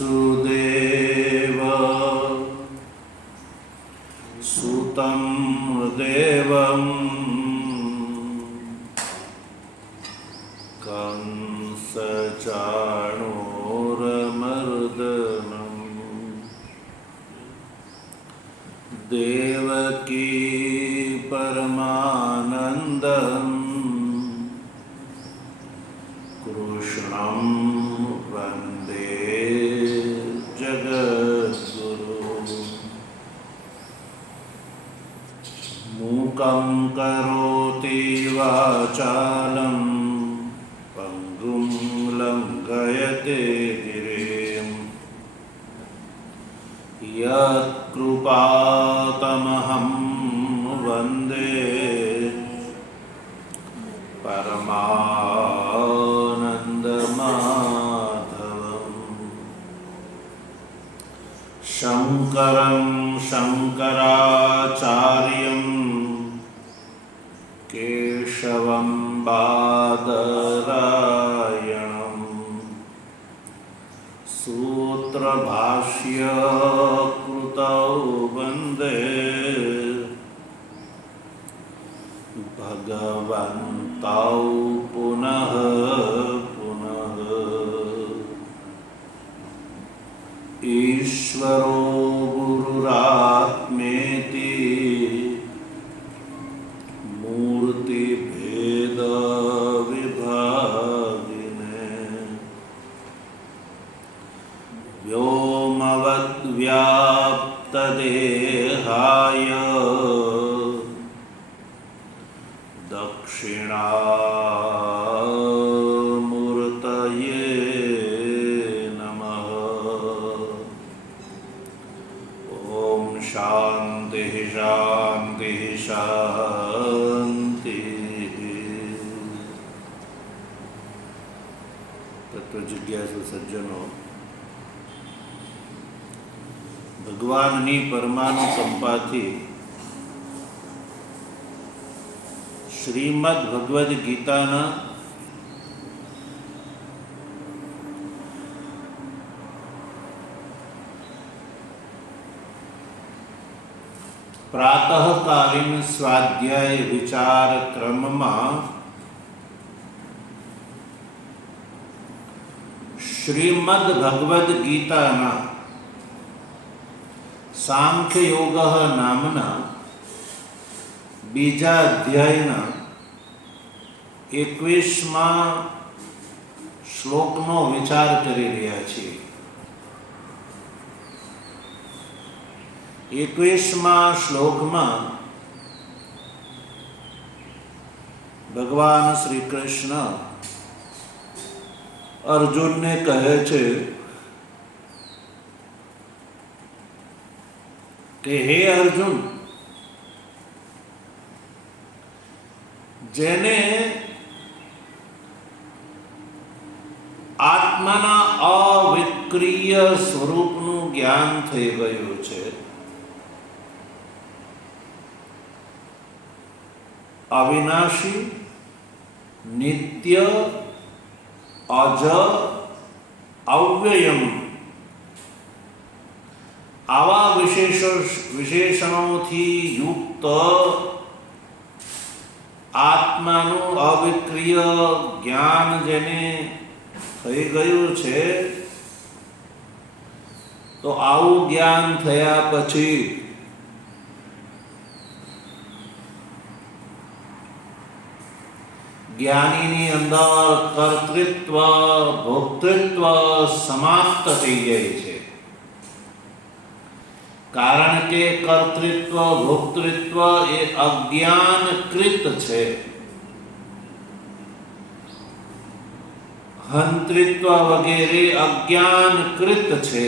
वसुदेव सुतं देवं कंसचाणूरमर्दनं देवकी परमानन्दं कृष्णं वन्दे जगद्गुरुं मूकं करोति वाचालं पङ्गुं लङ्घयते गिरिं यत्कृपातमहं वन्दे परमानन्दमाधवम् शङ्करं शङ्कराचार्यं केशवं बादरायणं सूत्रभाष्यकृतौ वन्दे भगवन्तौ पुनः पुनः। ईश्वरो गुरुरात्मेति मूर्तिभेदविभागिने व्योमवद्व्याप्तदेहाय दक्षिणामूर्तये नमः। ॐ शान्तिः शान्तिः शान्तिः। तत्वजिज्ञासु सज्जनो, ભગવાનની પરમાનુકંપાથી શ્રીમદ ભગવદ્ ગીતાના પ્રાતઃકાલીન સ્વાધ્યાય વિચાર ક્રમમાં શ્રીમદ ભગવદ્ ગીતાના સાંખ્ય યોગ નામના બીજા અધ્યાયના 21મા શ્લોકનો વિચાર કરી રહ્યા છીએ। 21મા શ્લોકમાં ભગવાન શ્રી કૃષ્ણ અર્જુનને કહે છે કે હે અર્જુન, જેને આત્માના અવિક્રિય સ્વરૂપનું જ્ઞાન થઈ ગયું છે, અવિનાશી, નિત્ય, અજ, અવ્યયમ, આવા વિશેષણોથી યુક્ત આત્માનું અવિક્રિય જ્ઞાન જેને થઈ ગયું છે, તો આવું જ્ઞાન થયા પછી જ્ઞાનીની અંદર કર્તૃત્વ ભોક્તૃત્વ સમાપ્ત થઈ જાય છે। કારણ કે કર્તૃત્વ ભોક્તૃત્વ એ અજ્ઞાનકૃત છે, હંતૃત્વ વગેરે અજ્ઞાનકૃત છે।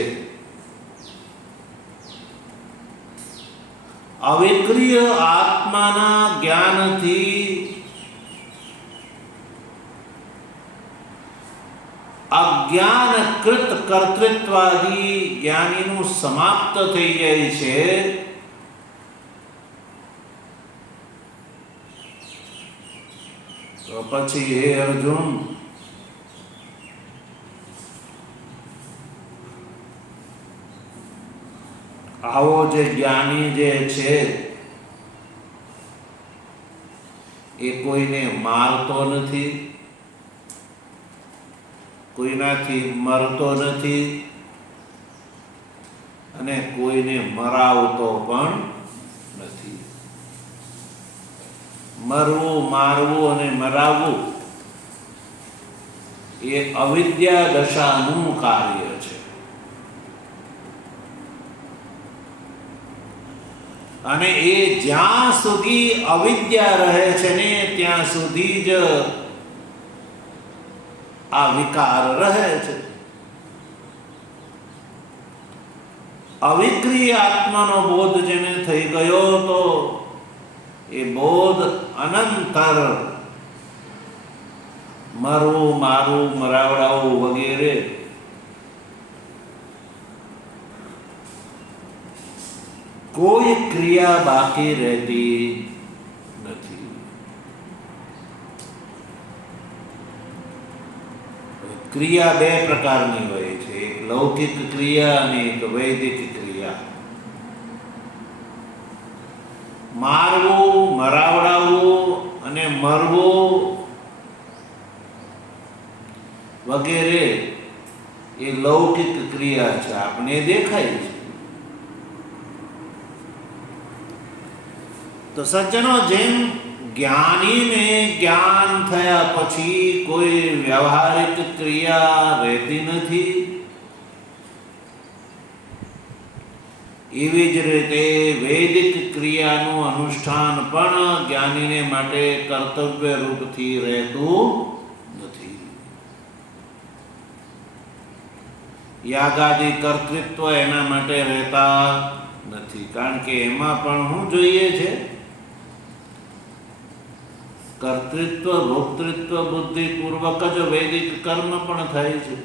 અવિક્રિય આત્માના જ્ઞાનથી અજ્ઞાનકૃત કર્તૃત્વાદી જ્ઞાનીનું સમાપ્ત થઈ જાય છે। તો પછી હે અર્જુન, આવો જે જ્ઞાની જે છે એ કોઈને મારતો નથી, કોઈનાથી મરતો નથી અને કોઈને મરાવતો પણ નથી. મરવું, મારવું અને મરાવવું એ અવિદ્યા દશાનું કાર્ય છે. અને એ જ્યાં સુધી અવિદ્યા રહે છે ને ત્યાં સુધી જ આ વિકાર રહે છે. અવિક્રિય આત્માનો બોધ જેને થઈ ગયો તો એ બોધ અનંતર મરવું, મારવું, મરાવડાવું વગેરે કોઈ ક્રિયા બાકી રહેતી નથી. ક્રિયા બે પ્રકારની હોય છે, એક લૌકિક ક્રિયા અને એક વૈદિક ક્રિયા. મારવું, મરાવડાવવું અને મરવું વગેરે એ લૌકિક ક્રિયા છે, આપણે દેખાય છે. તો સજ્જનો, જેમ જ્ઞાનીને જ્ઞાન થયા પછી કોઈ વ્યવહારિક ક્રિયા રહેતી નથી, એવી જ રીતે વૈદિક ક્રિયાનું અનુષ્ઠાન પણ જ્ઞાનીને માટે કર્તવ્ય રૂપથી રહેતું નથી. યાગાદિ કર્તૃત્વ એના માટે રહેતા નથી, કારણ કે એમાં પણ શું જોઈએ છે? કર્તૃત્વ, ભોક્તૃત્વ બુદ્ધિપૂર્વક જ વૈદિક કર્મ પણ થાય છે.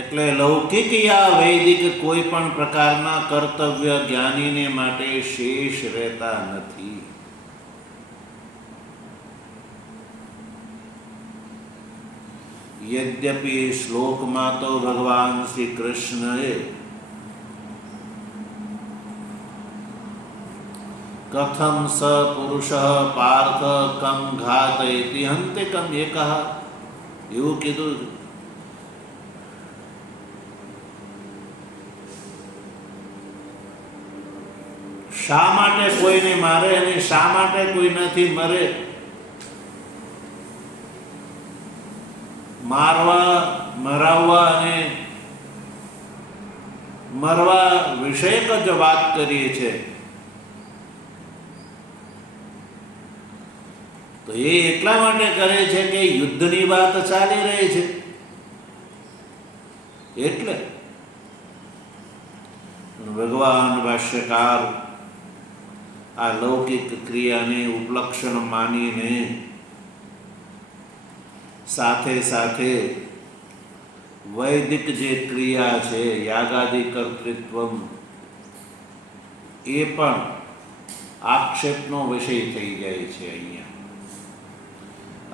એટલે લૌકિક યા વૈદિક કોઈ પણ પ્રકારના કર્તવ્ય જ્ઞાનીને માટે શેષ રહેતા નથી. યદ્યપિ શ્લોકમાં તો ભગવાન શ્રી કૃષ્ણએ કથમ સ પુરુષ પાર્થ કમ ઘાતયતિ હંતિકમ એકઃ એવું કીધું. શા માટે કોઈને મારે અને શા માટે કોઈનાથી મરે? મારવા, મરાવવા અને મરવા વિષયક જ વાત કરીએ છીએ. તો એ એટલા માટે કરે છે કે યુદ્ધની વાત ચાલી રહી છે. એટલે ભગવાન ભાષ્યકાર આ લૌકિક ક્રિયાને ઉપલક્ષણ માનીને સાથે સાથે વૈદિક જે ક્રિયા છે યાગાદિ કર્તૃત્વ એ પણ આક્ષેપનો વિષય થઈ જાય છે અહીંયા.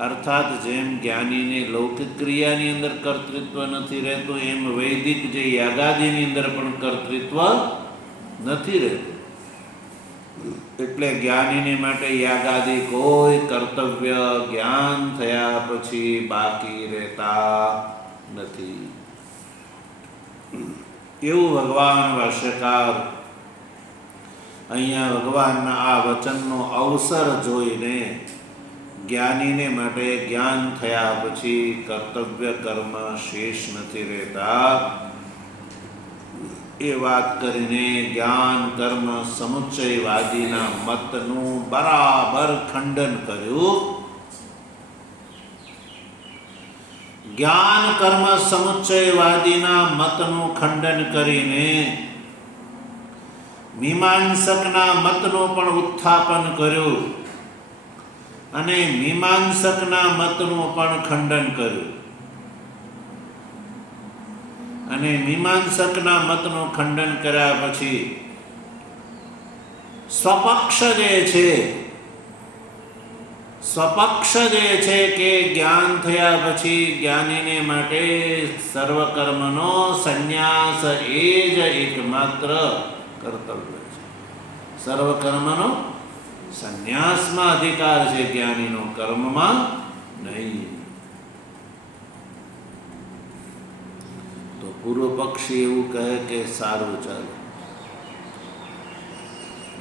અર્થાત જેમ જ્ઞાનીને લૌકિક ક્રિયાની અંદર કર્તૃત્વ નથી રહેતું, એમ વૈદિક જે યાગાદિની અંદર પણ કર્તૃત્વ નથી રહેતું. એટલે જ્ઞાનીને માટે યાગાદિ કોઈ કર્તવ્ય જ્ઞાન થયા પછી બાકી રહેતા નથી. એવું ભગવાન ભાષ્યકાર અહીંયા ભગવાનના આ વચનનો અવસર જોઈને જ્ઞાનીને માટે જ્ઞાન થયા પછી કર્તવ્ય કર્મ શેષ નથી રહેતા એ વાત કરીને જ્ઞાન કર્મ સમુચ્ચયવાદીના મતનું બરાબર ખંડન કર્યું. જ્ઞાન કર્મ સમુચ્ચયવાદીના મતનું ખંડન કરીને મીમાંસકના મતનું પણ ઉત્થાપન કર્યું અને મીમાંસકના મતનું પણ ખંડન કર્યું. અને મીમાંસકના મતનું ખંડન કર્યા પછી સ્વપક્ષ જે છે, સ્વપક્ષ જે છે કે જ્ઞાન થયા પછી જ્ઞાનીને માટે સર્વકર્મનો સંન્યાસ એ જ એકમાત્ર કર્તવ્ય છે. સર્વકર્મનો સંન્યાસમાં અધિકાર છે, જ્ઞાનીનો કર્મમાં નહીં. તો પૂર્વ પક્ષી એવું કહે કે સારું ચાલો,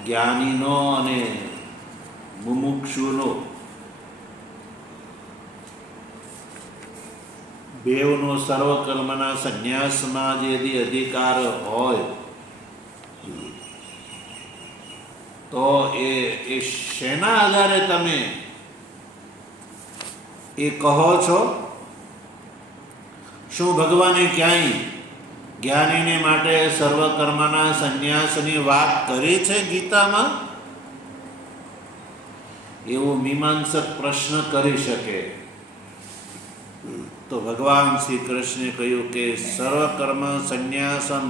જ્ઞાનીનો અને મુમુક્ષુનો બેવનો સર્વકર્મના સંન્યાસમાં જે અધિકાર હોય તો એ શેના આધારે તમે એ કહો છો? શું ભગવાને ક્યાંય જ્ઞાનીને માટે સર્વકર્મના સંન્યાસની વાત કરી છે ગીતામાં? એવો મીમાંસક પ્રશ્ન કરી શકે તો ભગવાન શ્રી કૃષ્ણે કહ્યું કે સર્વકર્મ સંન્યાસમ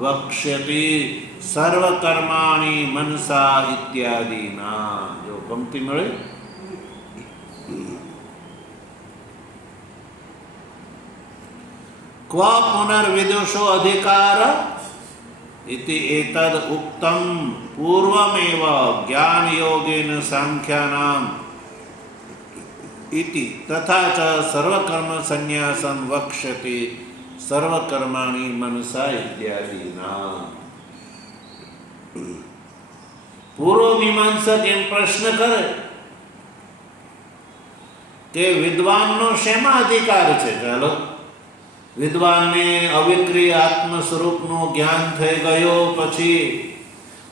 વક્ષ્યતિ સર્વકર્માણિ મનસા ઇત્યાદિના. જો પંક્તિ મળે, ક્વ પુનર્વિદુષો અધિકાર ઇતિ એતદ ઉક્તમ પૂર્વમેવ જ્ઞાન યોગેન સાંખ્યાનામ ઇતિ તથા ચ સર્વકર્મ સંન્યાસમ વક્ષ્યતિ સર્વકર્માણિ મનસા ઇત્યાદિના. પૂર્વ મીમાંસક એમ પ્રશ્ન કરે કે વિદ્વાનનો શેમાં અધિકાર છે? ચાલો, વિદ્વાનને અવિક્રિય આત્મ સ્વરૂપનું જ્ઞાન થઈ ગયું, પછી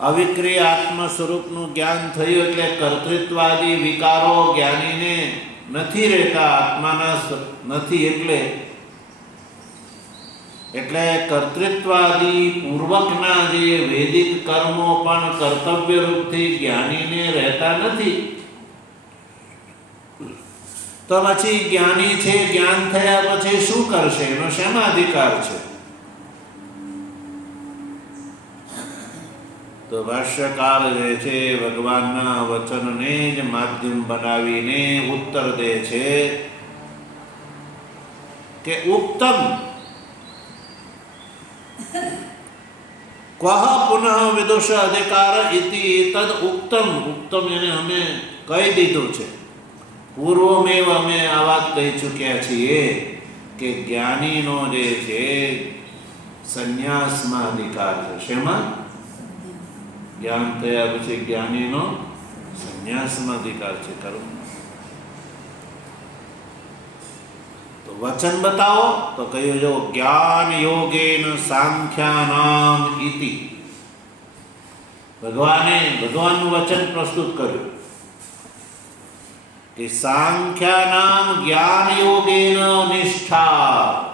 અવિક્રિય આત્મ સ્વરૂપનું જ્ઞાન થયું એટલે કર્તૃત્વાદી વિકારો જ્ઞાનીને નથી રહેતા, આત્માના નથી. એટલે કર્તૃત્વાદી પૂર્વકના જે વૈદિક કર્મો પણ કર્તવ્ય રૂપથી જ્ઞાનીને રહેતા નથી. તો પછી જ્ઞાની છે, જ્ઞાન થયા પછી શું કરશે? એનો શેમાં અધિકાર છે? તો ભાષ્યકાર જે છે ભગવાનના વચનને જ માધ્યમ બનાવીને ઉત્તર દે છે કે ઉક્તમ ક્વઃ પુનઃ વિદુષ અધિકાર ઇતિ તદ ઉક્તમ. ઉક્તમ એને અમે કહી દીધું છે, પૂર્વમેવ અમે આ વાત કહી ચૂક્યા છીએ કે જ્ઞાનીનો જે છે સંન્યાસમાં અધિકાર છે. શેમાં? જ્ઞાન થયા પછી જ્ઞાનીનો સંન્યાસમાં અધિકાર છે. કર્મ તો વચન બતાવો તો કહ્યું, જો જ્ઞાન યોગેન સાંખ્યાનામ ઇતિ. ભગવાનનું વચન પ્રસ્તુત કર્યું કે સાંખ્યાનામ જ્ઞાન યોગેન નિષ્ઠા.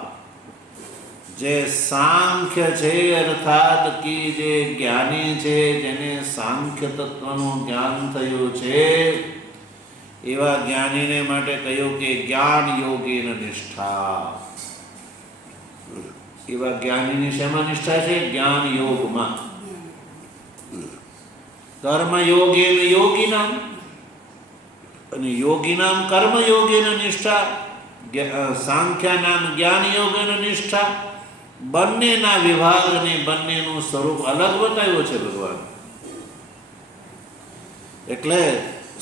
જે સાંખ્ય છે અર્થાત કે જે જ્ઞાની છે, જેને સાંખ્ય તત્વનું જ્ઞાન થયું છે, એવા જ્ઞાનીને માટે કહ્યું કે જ્ઞાન યોગેન નિષ્ઠા. એવા જ્ઞાનીની શેમાં નિષ્ઠા છે? જ્ઞાન યોગમાં. કર્મ યોગેન યોગીનામ અને યોગીનામ કર્મ યોગેન નિષ્ઠા. સાંખ્યાનામ જ્ઞાન યોગેન નિષ્ઠા. બંનેના વિભાગ અને બંનેનું સ્વરૂપ અલગ બતાવ્યું છે ભગવાન. એટલે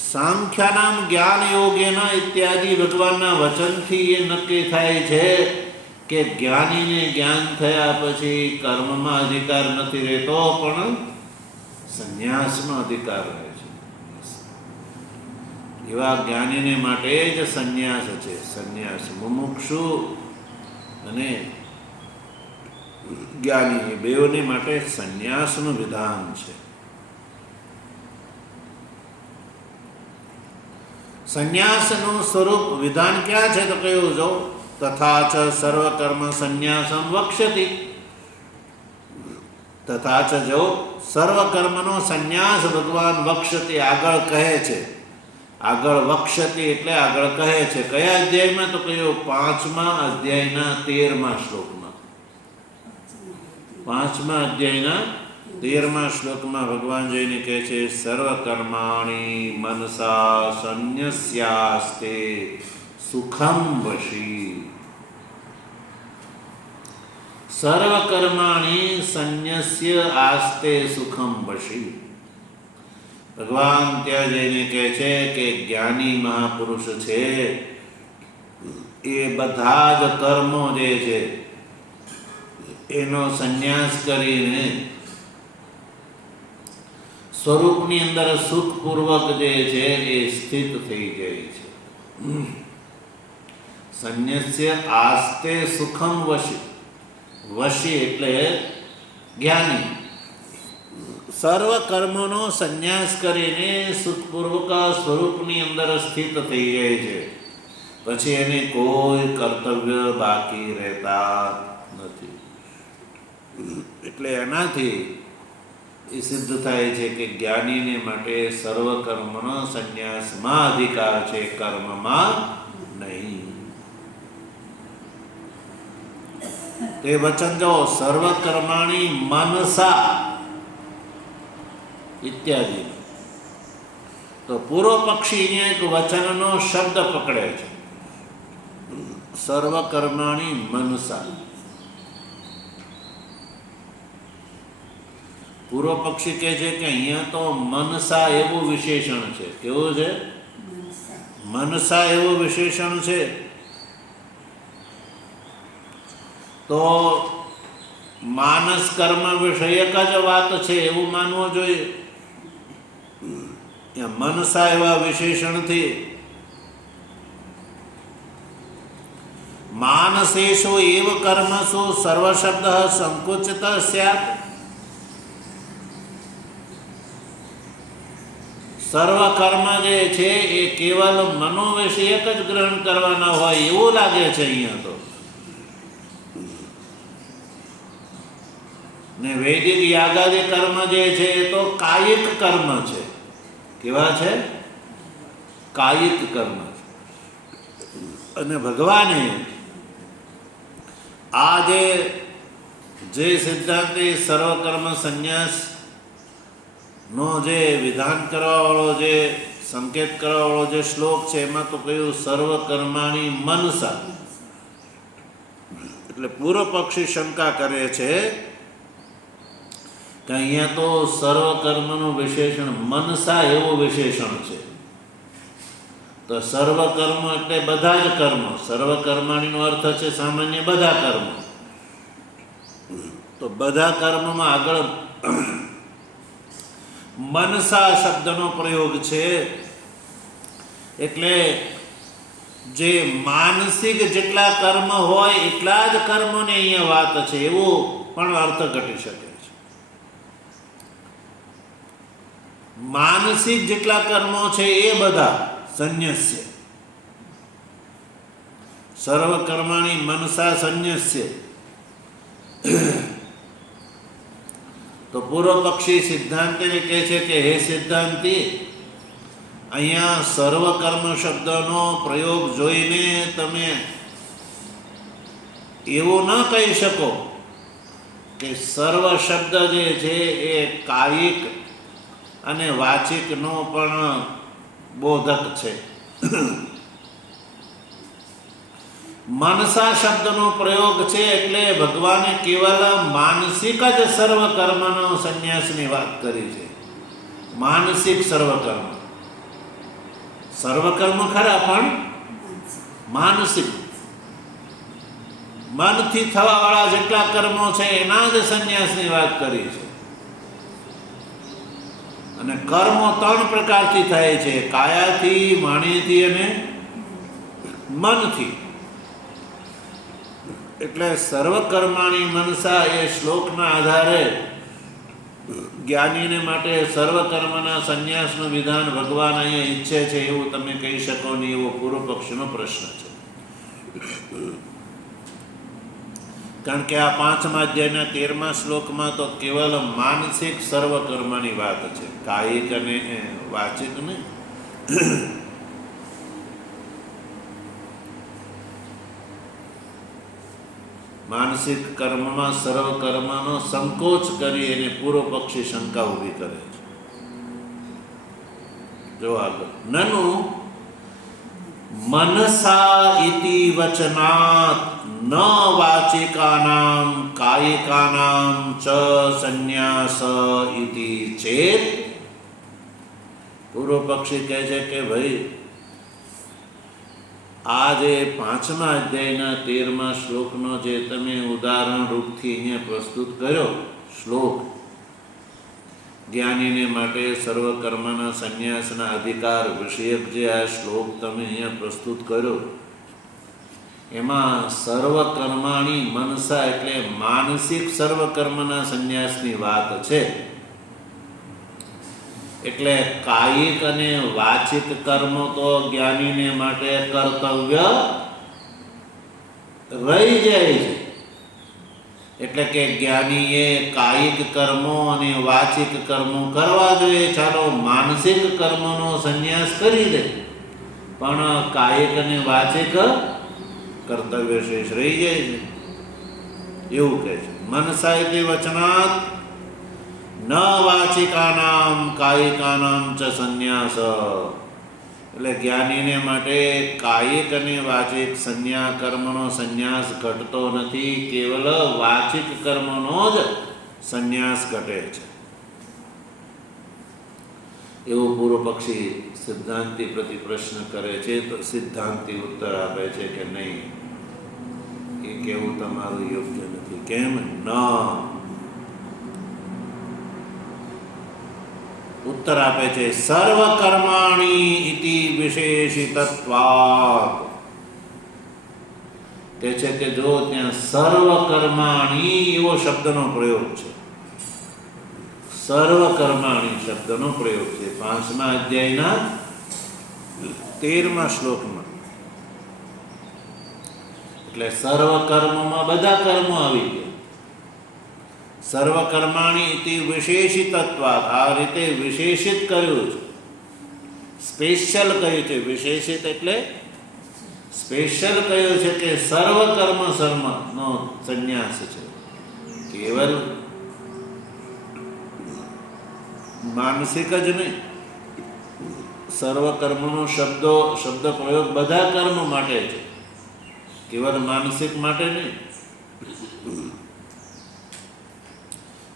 સાંખ્યાનામ જ્ઞાન યોગેન ઇત્યાદિ ભગવાનના વચનથી એ નક્કી થાય છે કે જ્ઞાનીને જ્ઞાન થયા પછી કર્મમાં અધિકાર નથી રહેતો, પણ સંન્યાસનો અધિકાર રહે છે. એવા જ્ઞાનીને માટે જ સંન્યાસ છે. સંન્યાસ મુમુક્ષુ અને જ્ઞાની બેઓને માટે સંન્યાસનું વિધાન છે. સંન્યાસનું સ્વરૂપ વિધાન ક્યાં છે? તો કહ્યું, જો તથા ચ સર્વકર્મ સંન્યાસમ વક્ષ્યતિ. તથા ચ જો સર્વકર્મનો સંન્યાસ ભગવાન વક્ષ્યતિ આગળ કહે છે. આગળ વક્ષ્યતિ એટલે આગળ કહે છે. કયા અધ્યાયમાં? તો કહ્યું 5મા અધ્યાયના 13મા શ્લોકમાં. 5મા અધ્યાયના 13મા શ્લોકમાં ભગવાન જઈને કહે છે સર્વકર્માણી મનસા સંન્યસ્યાસ્તે સુખમ વશી. સર્વકર્માણી સંન્યસ્ય આસ્તે સુખમ વશી. ભગવાન ત્યાં જઈને કહે છે કે જ્ઞાની મહાપુરુષ છે એ બધા જ કર્મો જે છે એનો સંન્યાસ કરીને સ્વરૂપની અંદર સુખપૂર્વક જે છે એ સ્થિત થઈ જાય છે. સંન્યસ્ય આસ્તે સુખમ વશી. વશી એટલે જ્ઞાની. સર્વ કર્મોનો સંન્યાસ કરીને સુખપૂર્વક સ્વરૂપની અંદર સ્થિત થઈ જાય છે. પછી એને કોઈ કર્તવ્ય બાકી રહેતા નથી. એટલે એનાથી એ સિદ્ધ થાય છે કે જ્ઞાનીને માટે સર્વ કર્મનો સંન્યાસમાં અધિકાર છે, કર્મમાં નહીં. તે વચન જો સર્વ કર્માણી મનસા ઇત્યાદિ. તો પૂર્વ પક્ષી અહીંયા એક વચનનો શબ્દ પકડે છે, સર્વ કર્માણી મનસા. પૂર્વ પક્ષી કહે છે કે અહીંયા તો મનસા એવું વિશેષણ છે. કેવું છે? મનસા એવું વિશેષણ છે. તો માનસ કર્મ વિષયક જ વાત છે એવું માનવું જોઈએ. મનસા એવા વિશેષણથી માનસેષુ એવ કર્મસુ સર્વ શબ્દ સંકુચિત સ્યાત. સર્વ કર્મ જે છે એ કેવલ મનોવિષયક જ ગ્રહણ કરવાના હોય એવું લાગે છે અહીંયા તો. ને વૈદિક યાગાદિ કર્મ જે છે એ તો કાયિક કર્મ છે. કેવા છે? કાયિક કર્મ. અને ભગવાને આ જે સિદ્ધાંતે સર્વકર્મ સંન્યાસ નો જે વિધાન કરવાવાળો, જે સંકેત કરવાવાળો જે શ્લોક છે એમાં તો કહ્યું સર્વકર્માણી મનસા. એટલે પૂર્વ પક્ષી શંકા કરે છે કે અહીંયા તો સર્વકર્મનું વિશેષણ મનસા એવું વિશેષણ છે. તો સર્વકર્મ એટલે બધા જ કર્મો. સર્વકર્માણીનો અર્થ છે સામાન્ય બધા કર્મો. તો બધા કર્મમાં આગળ મનસા શબ્દનો પ્રયોગ છે. એટલે જે માનસિક જેટલા કર્મ હોય એટલા જ કર્મોની અહીંયા વાત છે એવું પણ અર્થ ઘટી શકે છે. માનસિક જેટલા કર્મો છે એ બધા સંન્યસ્ય. સર્વકર્માણી મનસા સંન્યસ્ય. તો પૂર્વ પક્ષી સિદ્ધાંતને કહે છે કે હે સિદ્ધાંતિ, અહીંયા સર્વકર્મ શબ્દનો પ્રયોગ જોઈને તમે એવું ન કહી શકો કે સર્વ શબ્દ જે છે એ કાયિક અને વાચિકનો પણ બોધક છે. મનસા શબ્દનો પ્રયોગ છે એટલે ભગવાને કેવલ માનસિક જ સર્વકર્મનો સંન્યાસની વાત કરી છે. માનસિક સર્વકર્મ. સર્વકર્મ ખરા પણ માનસિક, મનથી થવાવાળા જેટલા કર્મો છે એના જ સંન્યાસની વાત કરી છે. અને કર્મો 3 પ્રકારથી થાય છે, કાયાથી, વાણીથી અને મનથી. એટલે સર્વકર્માણી મનસા એ શ્લોકના આધારે જ્ઞાનીને માટે સર્વકર્મના સંન્યાસનું વિધાન ભગવાન અહીંયા ઈચ્છે છે એવું તમે કહી શકો નહીં, એવો પૂર્વ પક્ષનો પ્રશ્ન છે. કારણ કે આ 5મા અધ્યાયના 13મા શ્લોકમાં તો કેવલ માનસિક સર્વકર્મની વાત છે, કાયિક અને વાચિક નહીં. માનસિક કર્મમાં સર્વ કર્મનો સંકોચ કરી એને પૂર્વ પક્ષી શંકા ઊભી કરે છે. જો આગળ નનુ મનસા ઇતિ વચનાત ન વાચિકાનામ કાયિકાનામ ચ સંન્યાસ ઇતિ ચેત. પૂર્વ પક્ષી કહે છે કે ભાઈ આ જે 5મા અધ્યાયના 13મા શ્લોકનો જે તમે ઉદાહરણ રૂપથી અહીંયા પ્રસ્તુત કર્યો શ્લોક, જ્ઞાનીને માટે સર્વ કર્મના સંન્યાસના અધિકાર વિષયક જે આ શ્લોક તમે અહીંયા પ્રસ્તુત કર્યો, એમાં સર્વ કર્માણી મનસા એટલે માનસિક સર્વ કર્મના સંન્યાસની વાત છે. એટલે કાયિક અને વાચિક કર્મો તો જ્ઞાનીને માટે કર્તવ્ય રહી જાય છે. એટલે કે જ્ઞાનીએ કાયિક કર્મો અને વાચિક કર્મો કરવા જોઈએ. ચાલો માનસિક કર્મનો સંન્યાસ કરી દે, પણ કાયિક અને વાચિક કર્તવ્ય શેષ રહી જાય છે એવું કહે છે. મનસા ઇતિ વચનાત ન વાચિકાનામ કાયિકાનામ ચ સંન્યાસ. એટલે જ્ઞાનીને માટે કાયિક અને વાચિક કર્મનો સંન્યાસ ઘટતો નથી, કેવલ વાચિક કર્મનો જ સંન્યાસ ઘટે છે. એવો પૂર્વ પક્ષી સિદ્ધાંતિ પ્રતિ પ્રશ્ન કરે છે. તો સિદ્ધાંતિ ઉત્તર આપે છે કે નહીં, એ કેવું તમારું યોગ્ય નથી. કેમ? ન ઉત્તર આપે છે સર્વ કર્માણી ઇતિ વિશેષિતત્વાત્. તે છે કે જો ત્યાં સર્વ કર્માણી એવો શબ્દનો પ્રયોગ છે, સર્વ કર્માણી શબ્દનો પ્રયોગ છે 5મા અધ્યાયના 13મા શ્લોકમાં. એટલે સર્વ કર્મમાં બધા કર્મો આવી ગયા. સર્વ કર્માણી ઇતિ વિશેષિતત્વાત્, આ રીતે વિશેષિત કર્યું છે, સ્પેશિયલ કહ્યું છે. વિશેષિત એટલે સ્પેશિયલ કહ્યું છે કે સર્વ કર્મ નો સંન્યાસ છે. કેવલ માનસિક જ નહીં, સર્વ કર્મનો શબ્દ પ્રયોગ બધા કર્મ માટે છે, કેવલ માનસિક માટે નહીં.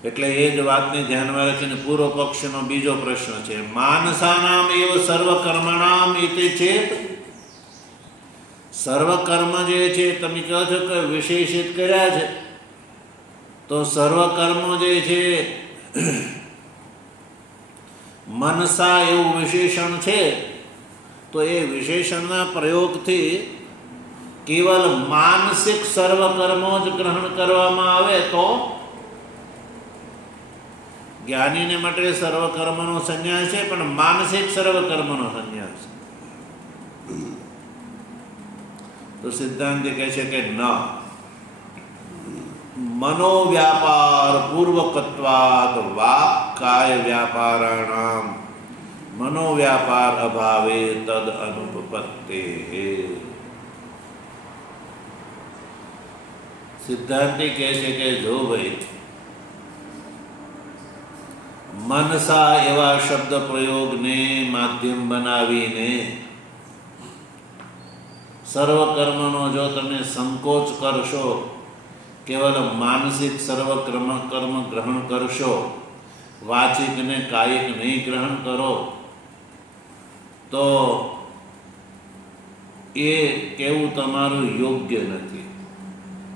એટલે એ જ વાતને ધ્યાનમાં રાખીને પૂર્વ પક્ષનો બીજો પ્રશ્ન છે માનસાનામ એવ સર્વ કર્મણામ ઇતિ ચેત. સર્વ કર્મ જે છે તમે કહો છો કે વિશેષિત કર્યા છે, તો સર્વ કર્મો જે છે મનસા એવું વિશેષણ છે, તો એ વિશેષણના પ્રયોગથી કેવલ માનસિક સર્વ કર્મો જ ગ્રહણ કરવામાં આવે તો જ્ઞાનીને માટે સર્વ કર્મનો સંન્યાસ છે, પણ માનસિક સર્વ કર્મનો સંન્યાસ. તો સિદ્ધાંતિ કહે છે કે ન મનોવ્યાપાર પૂર્વકત્વાદ વાક કાય વ્યાપારાણામ મનોવ્યાપાર અભાવે તદ અનુપપત્તે. સિદ્ધાંતિ કહે છે કે જો ભાઈ મનસા એવા શબ્દ પ્રયોગને માધ્યમ બનાવીને સર્વ કર્મનો જો તમે સંકોચ કરશો, કેવલ માનસિક સર્વ કર્મ ગ્રહણ કરશો, વાચિક ને કાયિક નહીં ગ્રહણ કરો, તો એ કેવું તમારું યોગ્ય નથી.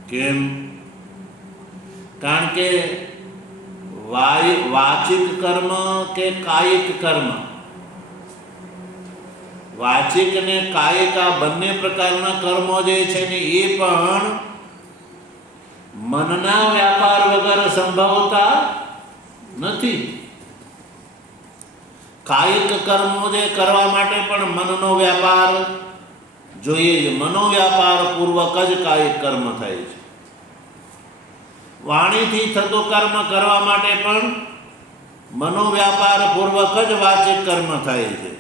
કેમ? કારણ કે વાચિક કર્મ કે કાયિક કર્મ, વાચિક ને કાયિક આ બંને પ્રકારના કર્મો જે છે ને એ પણ મનના વ્યાપાર વગર સંભવતા નથી. કાયિક કર્મો જે કરવા માટે પણ મનનો વ્યાપાર જોઈએ. મનોવ્યાપાર પૂર્વક જ કાયિક કર્મ થાય છે. વાણીથી થતું કર્મ કરવા માટે પણ મનોવ્યાપાર પૂર્વક જ વાચિક કર્મ થાય છે.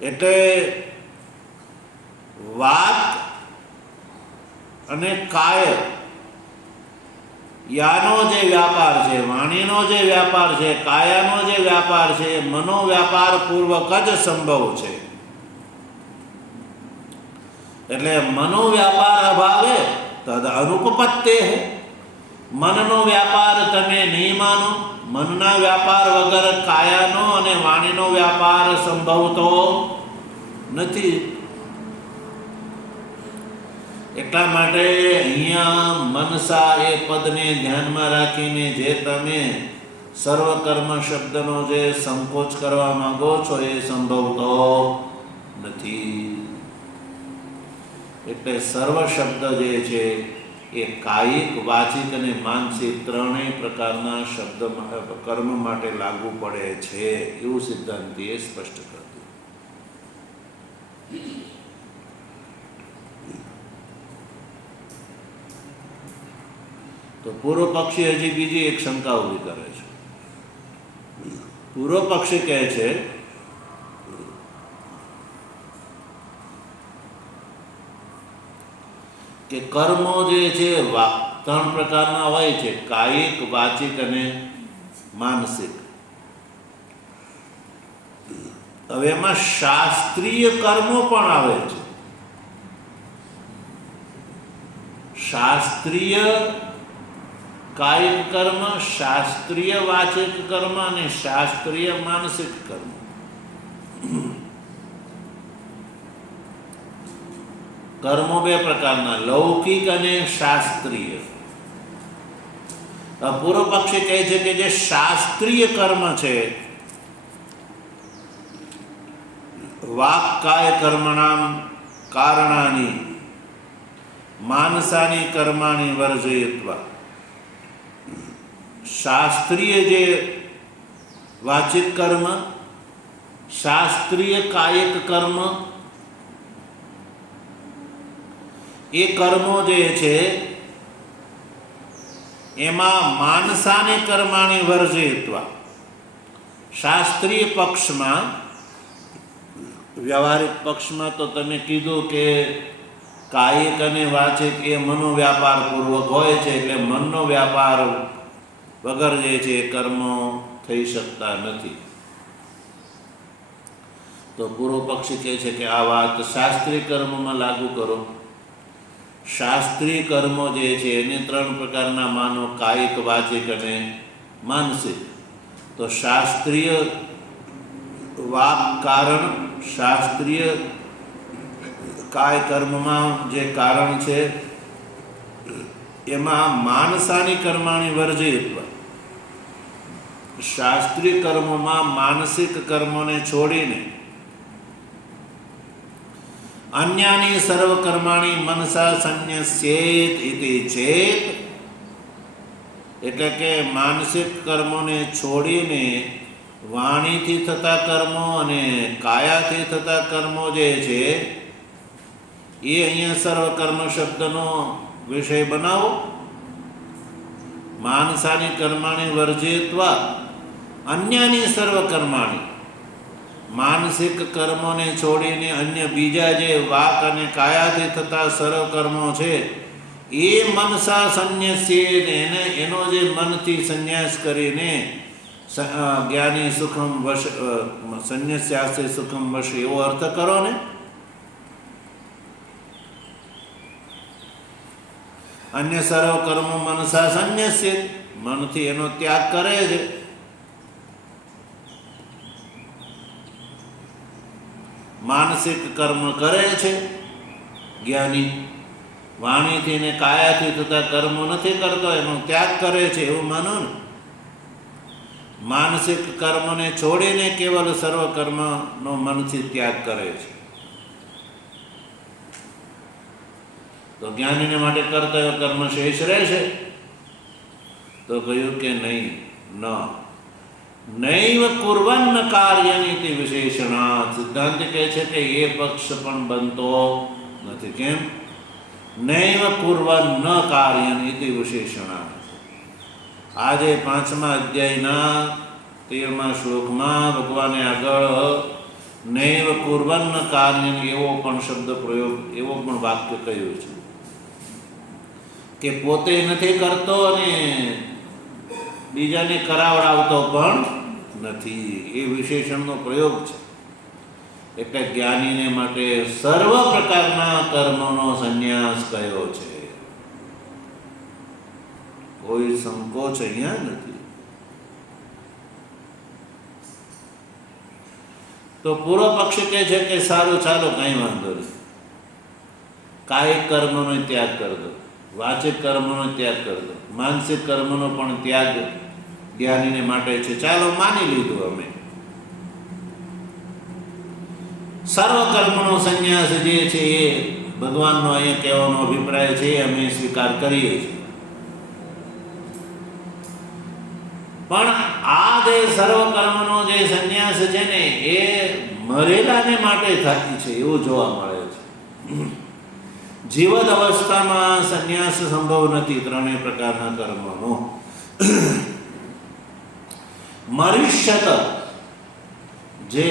એટલે વાત અને કાય યાનો જે વ્યાપાર છે, વાણીનો જે વ્યાપાર છે, કાયાનો જે વ્યાપાર છે, એ મનોવ્યાપાર પૂર્વક જ સંભવ છે. એટલે મનોવ્યાપાર અભાવે તદ અનુપપત્તે. મનનો વ્યાપાર તમે નહીં માનો, મનના વ્યાપાર વગર કાયાનો અને વાણીનો વ્યાપાર સંભવતો નથી. એટલા માટે અહીંયા મનસા એ પદને ધ્યાનમાં રાખીને જે તમે સર્વકર્મ શબ્દનો જે સંકોચ કરવા માંગો છો એ સંભવતો નથી. એટલે સર્વ શબ્દ જે છે એ કાયિક, વાચિક અને માનસિક ત્રણેય પ્રકારના શબ્દ કર્મ માટે લાગુ પડે છે એવું સિદ્ધાંતિએ સ્પષ્ટ કર્યું. તો પૂર્વ પક્ષી હજી બીજી એક શંકા ઊભી કરે છે. પૂર્વ પક્ષી કહે છે કે કર્મો જે છે ત્રણ પ્રકારના હોય છે, કાયિક, વાચિક અને માનસિક. હવે એમાં શાસ્ત્રીય કર્મો પણ આવે છે. શાસ્ત્રીય કાયિક કર્મ, શાસ્ત્રીય વાચિક કર્મ અને શાસ્ત્રીય માનસિક કર્મ. કર્મો બે પ્રકારના, લૌકિક અને શાસ્ત્રીય. પૂર્વ પક્ષી કહે છે કે જે શાસ્ત્રીય કર્મ છે, વાક કાય કર્મણામ કારણાની માનસાની કર્માણી વર્જયિત્વા. શાસ્ત્રીય જે વાચિક કર્મ, શાસ્ત્રીય કાયિક કર્મ, એ કર્મો જે છે એમાં માનસાને કર્માણી વર્જયિત્વા. શાસ્ત્રીય પક્ષમાં, વ્યવહારિક પક્ષમાં તો તમે કીધું કે કાયિક અને વાચિક એ મનોવ્યાપાર પૂર્વક હોય છે, એટલે મનનો વ્યાપાર વગર જે છે એ કર્મો થઈ શકતા નથી. તો પૂર્વ પક્ષી કહે છે કે આ વાત શાસ્ત્રીય કર્મમાં લાગુ કરો. શાસ્ત્રીય કર્મો જે છે એને ત્રણ પ્રકારના માનો, કાયિક, વાચિક અને માનસિક. તો શાસ્ત્રીય વાક કારણ, શાસ્ત્રીય કાય કર્મમાં જે કારણ છે એમાં માનસાની કર્માણી વર્જયિત્વ. શાસ્ત્રીય કર્મોમાં માનસિક કર્મોને છોડીને અન્યાની સર્વ કર્માણી મનસા સંન્યસ્યેત ઇતિ ચેત. એટલે કે માનસિક કર્મોને છોડીને વાણીથી થતા કર્મો અને કાયાથી થતા કર્મો જે છે એ અહીંયા સર્વકર્મ શબ્દનો વિષય બનાવો. માનસાની કર્માણી વર્જયિત્વા અન્યાની સર્વ કર્માણી. માનસિક કર્મોને છોડીને અન્ય બીજા જે વાક અને કાયાથી થતા સર્વ કર્મો છે એ મનસા સંન્યસ્યેને, એનો જે મનથી સંન્યાસ કરીને જ્ઞાની સુખમ વશ, સંન્યસ્યાસ્તે સુખમ વશ એવો અર્થ કરો ને. અન્ય સર્વ કર્મો મનસા સંન્યસ્યેત, મનથી એનો ત્યાગ કરે છે. માનસિક કર્મ કરે છે જ્ઞાની, વાણીથી ને કાયાથી થતા કર્મો નથી કરતો, એનો ત્યાગ કરે છે એવું માનો ને. માનસિક કર્મને છોડીને કેવલ સર્વ કર્મનો મનથી ત્યાગ કરે છે. તો જ્ઞાનીને માટે કર્તવ્ય કર્મ શેષ રહેશે? તો કહ્યું કે નહીં, ન નૈવ કુર્વન્ન કાર્યનીતિ વિશેષણાત. સિદ્ધાંત કહે છે કે એ પક્ષ પણ બનતો નથી. કેમ? નૈવ કુર્વન્ન કાર્યનીતિ વિશેષણાત. આજે 5મા અધ્યાયના 13મા શ્લોકમાં ભગવાને આગળ નૈવ કુર્વન્ન કાર્ય એવો પણ શબ્દ પ્રયોગ, એવો પણ વાક્ય કહ્યું છે. કે પોતે નથી કરતો અને બીજાને કરાવડાવતો પણ નથી. એ વિશેષણનો પ્રયોગ છે. એટલે જ્ઞાનીને માટે સર્વ પ્રકારના કર્મનો સંન્યાસ કયો છે. કોઈ સંકોચ અહીંયા નથી. તો પૂર્વ પક્ષ કહે છે કે સારું, ચાલો કઈ વાંધો નહીં, કાયિક કર્મનો ત્યાગ કરી દો, વાચિક કર્મનો ત્યાગ કરી દો, માનસિક કર્મનો પણ ત્યાગ જ્ઞાનીને માટે છે. ચાલો માની લીધું અમે. સર્વ કર્મનો સંન્યાસ જે છે એ ભગવાનનો અહીંયા કહેવાનો અભિપ્રાય છે, અમે સ્વીકાર કરીએ છીએ. પણ આ જે સર્વ કર્મનો જે સંન્યાસ છે ને એ મરેલાને માટે થાય છે એવું જોવા મળે છે. જીવત અવસ્થામાં સંન્યાસ સંભવ નથી ત્રણેય પ્રકારના કર્મનો. મનુષ્યત જે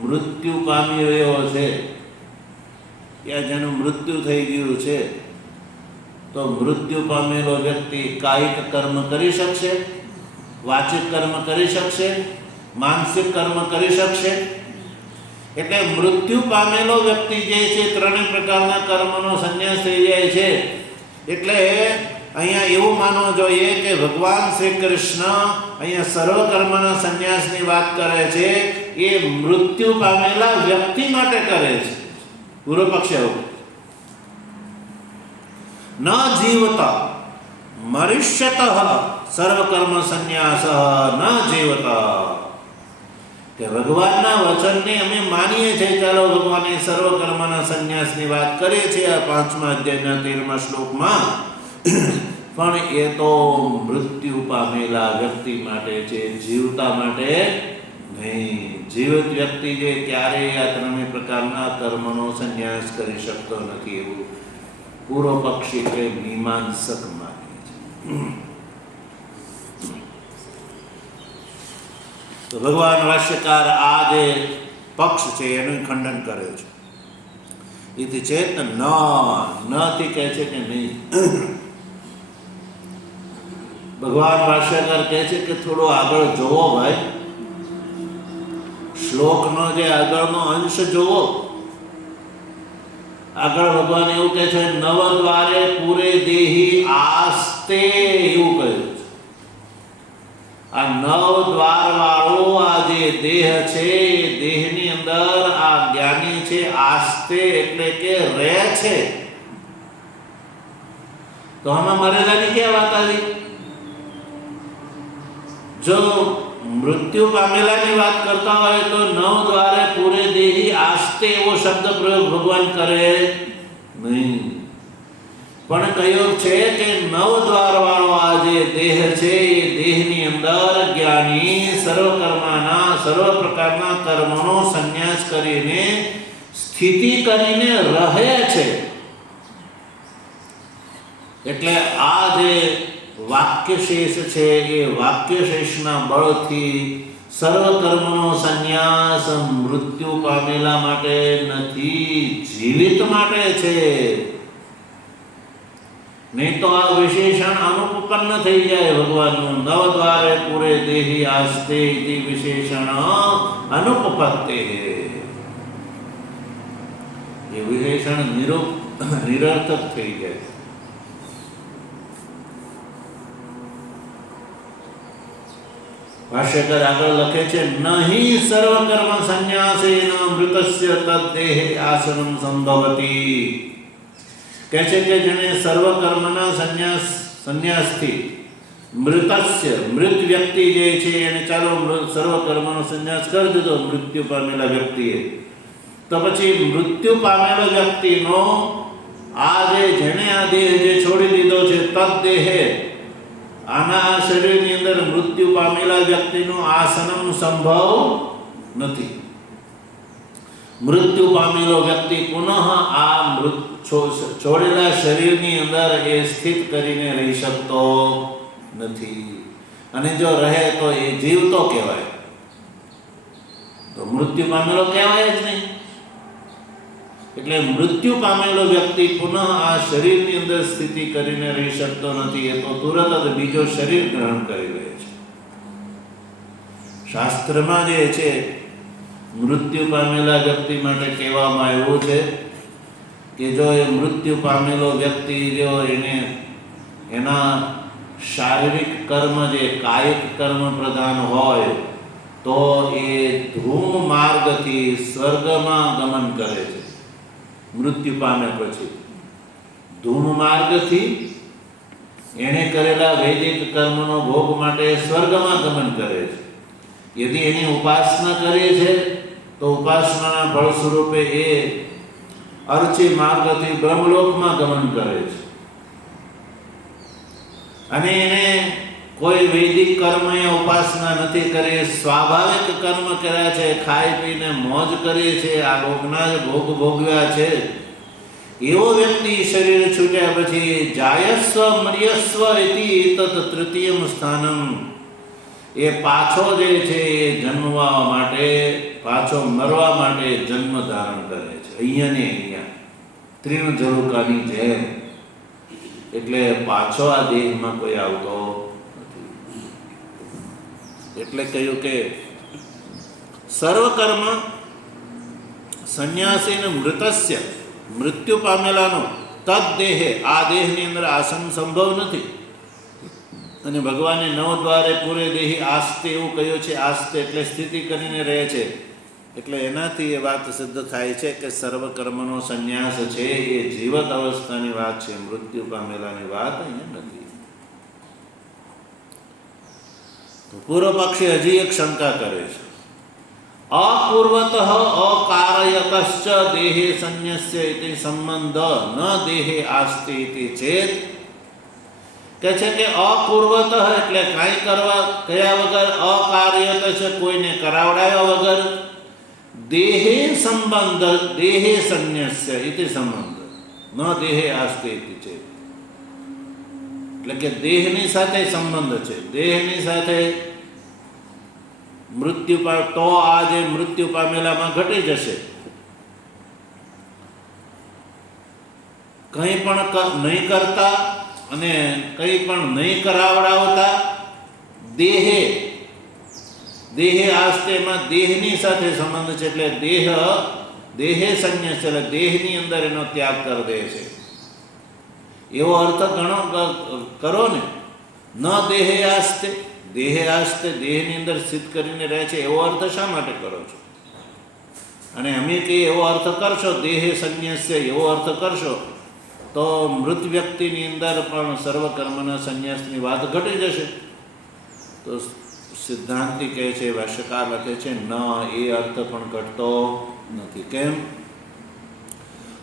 મૃત્યુ પામી રહ્યો છે, યા જેનું મૃત્યુ થઈ ગયું છે, તો મૃત્યુ પામેલો વ્યક્તિ કાયિક કર્મ કરી શકશે, વાચિક કર્મ કરી શકશે, માનસિક કર્મ કરી શકશે. એટલે મૃત્યુ પામેલો વ્યક્તિ જે છે ત્રણેય પ્રકારના કર્મનો સંન્યાસ થઈ જાય છે. એટલે અહીંયા એવું માનવું જોઈએ કે ભગવાન શ્રી કૃષ્ણ અહીંયા સર્વ કર્મના સંન્યાસની વાત કરે છે એ મૃત્યુ પામેલા વ્યક્તિ માટે કરે છે. પૂર્વ પક્ષ એવું ન જીવતા મનુષ્યત સર્વ કર્મ સંન્યાસ ન જીવતા. કે ભગવાનના વચનને અમે માનીએ છીએ, ચાલો ભગવાને સર્વ કર્મના સંન્યાસની વાત કરીએ છીએ આ 5મા અધ્યાયના 13મા શ્લોકમાં. પણ એ તો મૃત્યુ પામેલા વ્યક્તિ માટે છે, જીવતા માટે નહીં. જીવિત વ્યક્તિ જે ક્યારેય આ ત્રણેય પ્રકારના કર્મનો સંન્યાસ કરી શકતો નથી એવું પૂર્વ પક્ષી કે મીમાંસક માને છે. તો ભગવાન ભાષ્યકાર આ જે પક્ષ છે એનું ખંડન કરે છે. એથી ચેત નથી કહે છે કે નહીં. ભગવાન ભાષ્યકાર કહે છે કે થોડો આગળ જોવો ભાઈ, શ્લોકનો જે આગળનો અંશ જોવો. આગળ ભગવાન એવું કહે છે નવ દ્વારે પૂરે દેહી આસ્તે એવું કહ્યું છે. આ 9 દ્વાર વાળો આ જે દેહ છે એ દેહની અંદર આ જ્ઞાની છે આસ્તે એટલે કે રહે છે. તો આમાં મરેલાની ક્યાં વાત આવી? જો મૃત્યુ પામેલાની વાત કરતા હોય તો 9 દ્વારે પૂરે દેહી આસ્તે એવો શબ્દ પ્રયોગ ભગવાન કરે નહીં. પણ કહ્યું છે કે 9 દ્વાર વાળો આ જે દેહ છે એ દેહની અંદર જ્ઞાની સર્વ પ્રકારના કર્મનો સંન્યાસ કરીને સ્થિતિ કરીને રહે છે. એટલે આ જે વાક્ય શેષ છે એ વાક્ય શેષના બળથી સર્વ કર્મનો સંન્યાસ મૃત્યુ પામેલા માટે નથી, જીવિત માટે છે. નહીં તો આ વિશેષણ અનુપન્ન થઈ જાય ભગવાનનું. 9 દ્વારે પૂરે દેહી આસ્તે ઇતિ વિશેષણ અનુપપત્તે. એ વિશેષણ નિરર્થક થઈ જાય. ભાષ્યકાર આગળ લખે છે નહીં સર્વ કર્મ સંન્યાસેન મૃતસ્ય તદ્દેહ આસનમ સંભવતી. કહે છે કે જેને સર્વ કર્મના સંન્યાસથી મૃત વ્યક્તિ જે છે એને ચાલો સર્વ કર્મનો સંન્યાસ કરી દીધો મૃત્યુ પામેલા વ્યક્તિએ, તો પછી મૃત્યુ પામેલો વ્યક્તિનો આ જેને આ દેહ જે છોડી દીધો છે તદ્દેહે આના શરીરની અંદર મૃત્યુ પામેલા વ્યક્તિનું આસનમ સંભવ નથી. મૃત્યુ પામેલો વ્યક્તિ પુનઃ આ છોડેલા શરીરની અંદર એ સ્થિત કરીને રહી શકતો નથી. અને જો રહે તો એ જીવતો કહેવાય, તો મૃત્યુ પામેલો કહેવાય જ નહીં. એટલે મૃત્યુ પામેલો વ્યક્તિ પુનઃ આ શરીરની અંદર સ્થિતિ કરીને રહી શકતો નથી, એ તો તુરત જ બીજો શરીર ગ્રહણ કરી લે છે. શાસ્ત્રમાં જે છે મૃત્યુ પામેલા વ્યક્તિ માટે કહેવામાં આવ્યું છે કે જો એ મૃત્યુ પામેલો વ્યક્તિ જો એના શારીરિક કર્મ જે કાયિક કર્મ પ્રધાન હોય તો એ ધૂમ માર્ગથી સ્વર્ગમાં ગમન કરે છે. મૃત્યુ પામ્યા પછી ધૂમ માર્ગથી એણે કરેલા વૈદિક કર્મનો ભોગ માટે સ્વર્ગમાં ગમન કરે છે. યદિ એની ઉપાસના કરે છે તો ઉપાસનાના ફળ સ્વરૂપે એ અર્ચી માર્ગથી બ્રહ્મલોકમાં ગમન કરે છે. અને એને કોઈ વૈદિક કર્મ યા ઉપાસના નથી કરી, સ્વાભાવિક કર્મ કર્યા છે, ખાઈ પીને મોજ કરી છે, આ ભોગના જ ભોગ ભોગવ્યા છે, એવો વ્યક્તિ શરીર છૂટ્યા પછી જાયસ્વ મર્યસ્વ ઇતિ તત તૃતીયમ સ્થાનમ, એ પાછો જે છે એ જન્મવા માટે, પાછો મરવા માટે જન્મ ધારણ કરે છે અહીંયા ને અહીંયા ત્રિણ ઝરૂકાની જેમ. એટલે પાછો આ દેહમાં કોઈ આવતો નથી. એટલે કહ્યું કે સર્વકર્મ સંન્યાસીને મૃતસ્ય, મૃત્યુ પામેલાનો તદ દેહે, આ દેહની અંદર આસન સંભવ નથી. અને ભગવાને નવ દ્વારે પૂરે દેહી આસ્તે એવું કહ્યું છે. આસ્તે એટલે સ્થિતિ કરીને રહે છે. એટલે એનાથી એ વાત સિદ્ધ થાય છે કે સર્વકર્મનો સંન્યાસ છે એ જીવત અવસ્થાની વાત છે, મૃત્યુ પામેલાની વાત અહીંયા નથી. તો પૂર્વ પક્ષી હજી એક શંકા કરે છે. અપૂર્વતઃ અકારયતશ્ચ દેહે સંન્યસ્ય ઇતિ સંબંધ ન દેહે આસ્તે ઇતિ ચેત, કે છે કે અપૂર્વતઃ એટલે કાંઈ કર્યા વગર, અકાર્યત છે કોઈને કરાવડાવ્યા વગર, દેહે સંબંધ દેહે સંન્યસ્ય ઇતિ સંબંધ ન દેહે આસ્તે ઇતિ ચેત, એટલે કે દેહની સાથે સંબંધ છે, દેહની સાથે મૃત્યુ તો આ જે મૃત્યુ પામેલામાં ઘટી જશે. કંઈ પણ નહીં કરતા અને કંઈ પણ નહીં કરાવડાવતા, દેહે આસ્તેમાં દેહની સાથે સંબંધ છે. એટલે દેહે સંન્યાસ એટલે દેહની અંદર એનો ત્યાગ કરી દે છે. એવો અર્થ ઘણો કરો ને. ન દેહે આસ્તે, દેહે આસ્તે દેહની અંદર સ્થિત કરીને રહે છે, એવો અર્થ શા માટે કરો છો? અને અમે કહીએ એવો અર્થ કરશો, દેહે સંન્યાસ્ય એવો અર્થ કરશો તો મૃત વ્યક્તિની અંદર પણ સર્વકર્મના સંન્યાસની વાત ઘટી જશે. તો સિદ્ધાંતિ કહે છે, ભાષ્યકાર લખે છે, ન એ અર્થ પણ ઘટતો નથી. કેમ?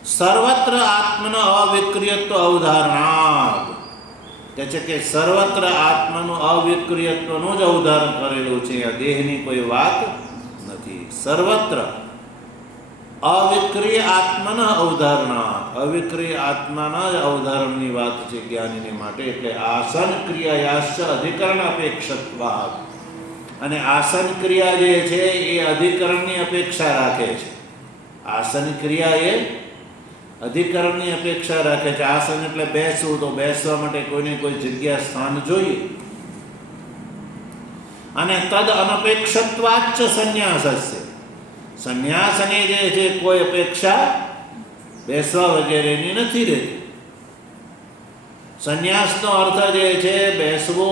સર્વત્ર આત્મન અવિક્રિયત્વ અવધારણાત, કહે છે કે સર્વત્ર આત્માનું અવિક્રિયત્વનું જ અવધારણ કરેલું છે, આ દેહની કોઈ વાત નથી. સર્વત્ર અવિક્રિય આત્માના અવધારણા, અવિક્રિય આત્માના જ અવધારણની વાત છે જ્ઞાનીની માટે. એટલે આસન ક્રિયાયાશ્ચ અધિકરણ અપેક્ષત્વાદ, અને આસન ક્રિયા જે છે એ અધિકરણની અપેક્ષા રાખે છે. આસન ક્રિયા એ અધિકરણની અપેક્ષા રાખે છે. આસન એટલે બેસવું, તો બેસવા માટે કોઈને કોઈ જગ્યા સ્થાન જોઈએ. અને તદ અનપેક્ષત્વાચ્ચ સંન્યાસસ્ય, સંન્યાસની જે છે કોઈ અપેક્ષા બેસવા વગેરેની નથી રહેતી. સંન્યાસનો અર્થ જે છે બેસવો,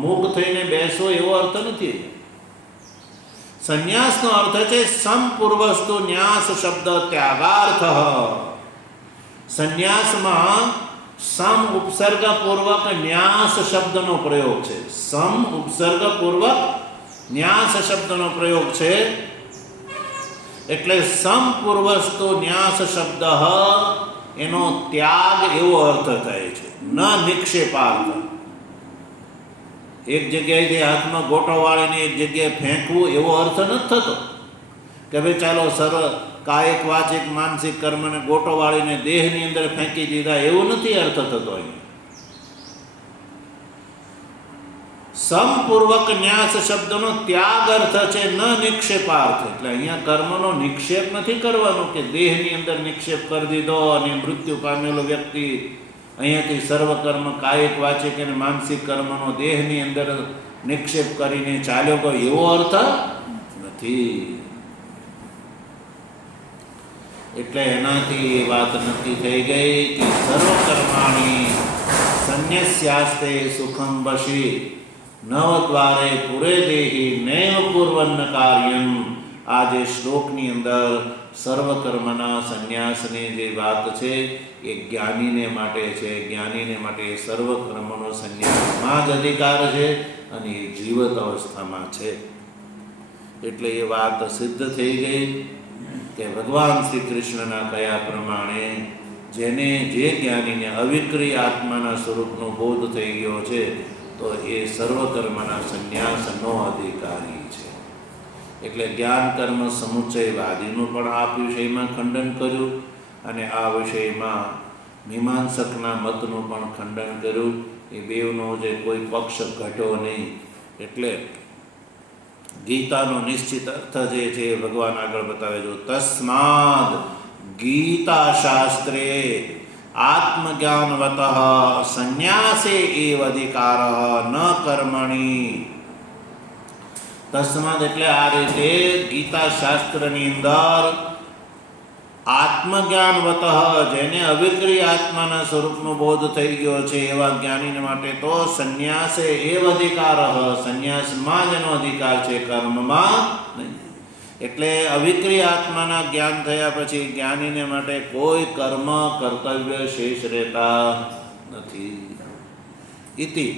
મૂક થઈને બેસવો એવો અર્થ નથી. સંન્યાસનો અર્થ છે સંપૂર્વસ્તુ ન્યાસ શબ્દ ત્યાગાર્થ. સંન્યાસમાં સમ ઉપસર્ગપૂર્વક ન્યાસ શબ્દનો પ્રયોગ છે. સમ ઉપસર્ગપૂર્વક ન્યાસ શબ્દનો પ્રયોગ છે. એટલે સંપૂર્વસ્તુ ન્યાસ શબ્દ એનો ત્યાગ એવો અર્થ થાય છે, ન નિક્ષેપાર્થ. એક જગ્યાએથી હાથમાં ગોટો વાળીને એક જગ્યાએ ફેંકવું એવો અર્થ નથી થતો કે ભાઈ ચાલો સર્વ કાયિક વાચિક માનસિક કર્મને ગોટો વાળીને દેહની અંદર ફેંકી દીધા, એવું નથી અર્થ થતો. અહીં સમપૂર્વક ન્યાસ શબ્દનો ત્યાગ અર્થ છે, ન નિક્ષેપાર્થ. એટલે અહીંયા કર્મનો નિક્ષેપ નથી કરવાનો કે દેહની અંદર નિક્ષેપ કરી દીધો અને મૃત્યુ પામેલો વ્યક્તિ અહીંયાથી સર્વ કર્મ કાયિક વાચિક અને માનસિક કર્મનો દેહની અંદર નિક્ષેપ કરીને ચાલ્યો ગયો, એવો અર્થ નથી. એટલે એનાથી એ વાત નક્કી થઈ ગઈ કે સર્વ કર્માણી સંન્યસ્યાસ્તે સુખમ વશી નવદ્વારે પુરે દેહી નૈવ પૂર્વન્ન કાર્યમ. આ જે શ્લોકની અંદર સર્વકર્મના સંન્યાસની જે વાત છે એ જ્ઞાનીને માટે છે. જ્ઞાનીને માટે સર્વકર્મનો સંન્યાસમાં જ અધિકાર છે અને એ જીવત અવસ્થામાં છે. એટલે એ વાત સિદ્ધ થઈ ગઈ કે ભગવાન શ્રી કૃષ્ણના કયા પ્રમાણે જેને જે જ્ઞાનીને અવિક્રિય આત્માના સ્વરૂપનો બોધ થઈ ગયો છે તો એ સર્વકર્મના સંન્યાસનો અધિકારી છે. એટલે જ્ઞાન કર્મ સમુચ્ચયવાદીનું પણ આ વિષયમાં ખંડન કર્યું અને આ વિષયમાં મીમાંસકના મતનું પણ ખંડન કર્યું. એ બેવનો જે કોઈ પક્ષ ઘટ્યો નહીં. એટલે ગીતાનો નિશ્ચિત અર્થ જે છે ભગવાન આગળ બતાવે છે, તસ્માદ ગીતા શાસ્ત્રે આત્મજ્ઞાનવત સંન્યાસે એવ અધિકાર ન કર્મણી. તસ્માદ એટલે આ રીતે ગીતા શાસ્ત્રની અંદર આત્મજ્ઞાનવત જેને અવિક્રિય આત્માના સ્વરૂપનો બોધ થઈ ગયો છે એવા જ્ઞાનીને માટે તો સંન્યાસે એવ અધિકાર, સંન્યાસમાં જ એનો અધિકાર છે, કર્મમાં નહીં. એટલે અવિક્રિય આત્માના જ્ઞાન થયા પછી જ્ઞાનીને માટે કોઈ કર્મ કર્તવ્ય શેષ રહેતા નથી. ઇતિ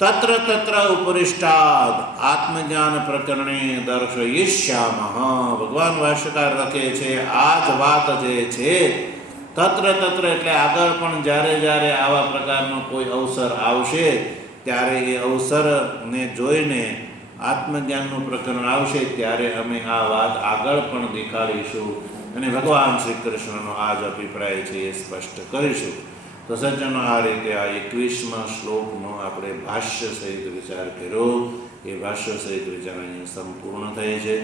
તત્ર તત્ર ઉપરિષ્ટાદ આત્મજ્ઞાન પ્રકરણે દર્શયિષ્યામઃ. ભગવાન ભાષ્યકાર લખે છે આ જ વાત જે છે તત્ર તત્ર એટલે આગળ પણ જ્યારે જ્યારે આવા પ્રકારનો કોઈ અવસર આવશે ત્યારે એ અવસરને જોઈને આત્મજ્ઞાનનું પ્રકરણ આવશે ત્યારે અમે આ વાત આગળ પણ દેખાડીશું અને ભગવાન શ્રી કૃષ્ણનો આ જ અભિપ્રાય છે એ સ્પષ્ટ કરીશું. તો સજ્જનો આ રીતે આ 21મા શ્લોકનો આપણે ભાષ્ય સહિત વિચાર કર્યો. એ ભાષ્ય સહિત વિચાર અહીંયા સંપૂર્ણ થાય છે.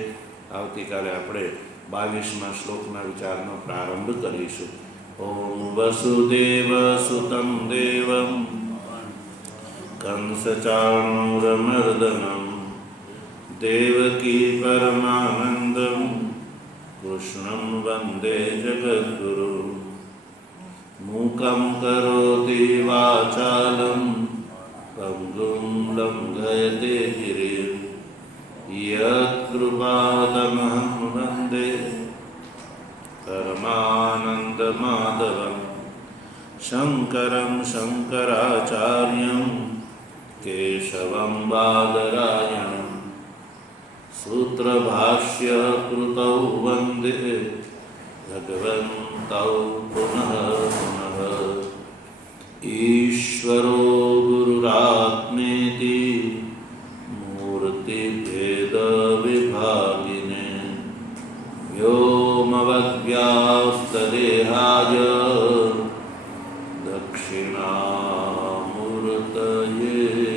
આવતીકાલે આપણે 22મા શ્લોકના વિચારનો પ્રારંભ કરીશું. ઓમ વસુદેવ સુતમ દેવમ કંસચાણૂરમર્દનમ દેવકી પરમાનંદમ કૃષ્ણં વંદે જગદ્ગુરુ. મૂકં કરોતિ વાચાલં પંગું લંઘયતે ગિરિં યત્કૃપાતમહં વંદે પરમાનંદમાધવં. શંકરં શંકરાચાર્યં કેશવં બાદરાયણં સૂત્રભાષ્ય કૃતૌ વંદે ભગવन्तૌ પુનઃ પુનઃ. ઈશ્વરો ગુરુરાત્મેતિ મૂર્તિભેદ વિભાગિને વ્યોમવદ્વ્યાપ્તદેહાય દક્ષિણામૂર્તયે